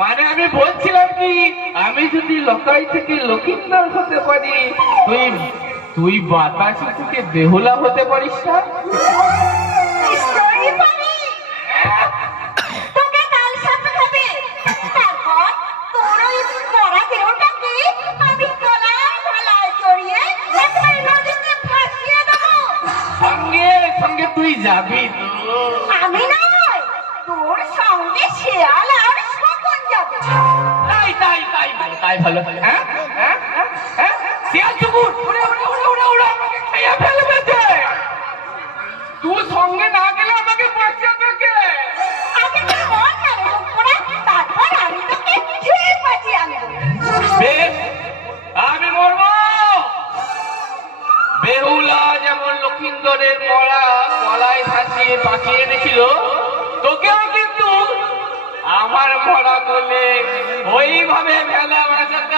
মানে আমি বলছিলাম কি, আমি যদি লোকাই থেকে লক্ষিন্দর হতে পারি, তুই তুই বাতাসি থেকে বেহুলা হতে পারিস না? সঙ্গে সঙ্গে তুই যাবি তো? আমি নয়, তোর সঙ্গে শেয়াল আর শকুন যাবে। তাই তাই তাই ভালো, তাই ভালো। হ্যাঁ হ্যাঁ হ্যাঁ, শিয়াল কুকুর উড়ে উড়ে উড়ে উড়ে উড়ে আমাকে খেয়ে ফেলবে যে। তুই সঙ্গে না গেলে আমাকে বাঁচাবে কে? আগে তুই বল না রে লোকরা, তারপর আমি তোকে ঠিক বাঁচিয়ে আনবো। বেশ, আমি মরবো। বেহুলা যেমন লক্ষিন্দরের মরা গলায় ফাঁসিয়ে বাঁচিয়ে এনেছিল, তোকেও কিন্তু আমার মরা বলে ওইভাবে ভেলা বাঁচাতে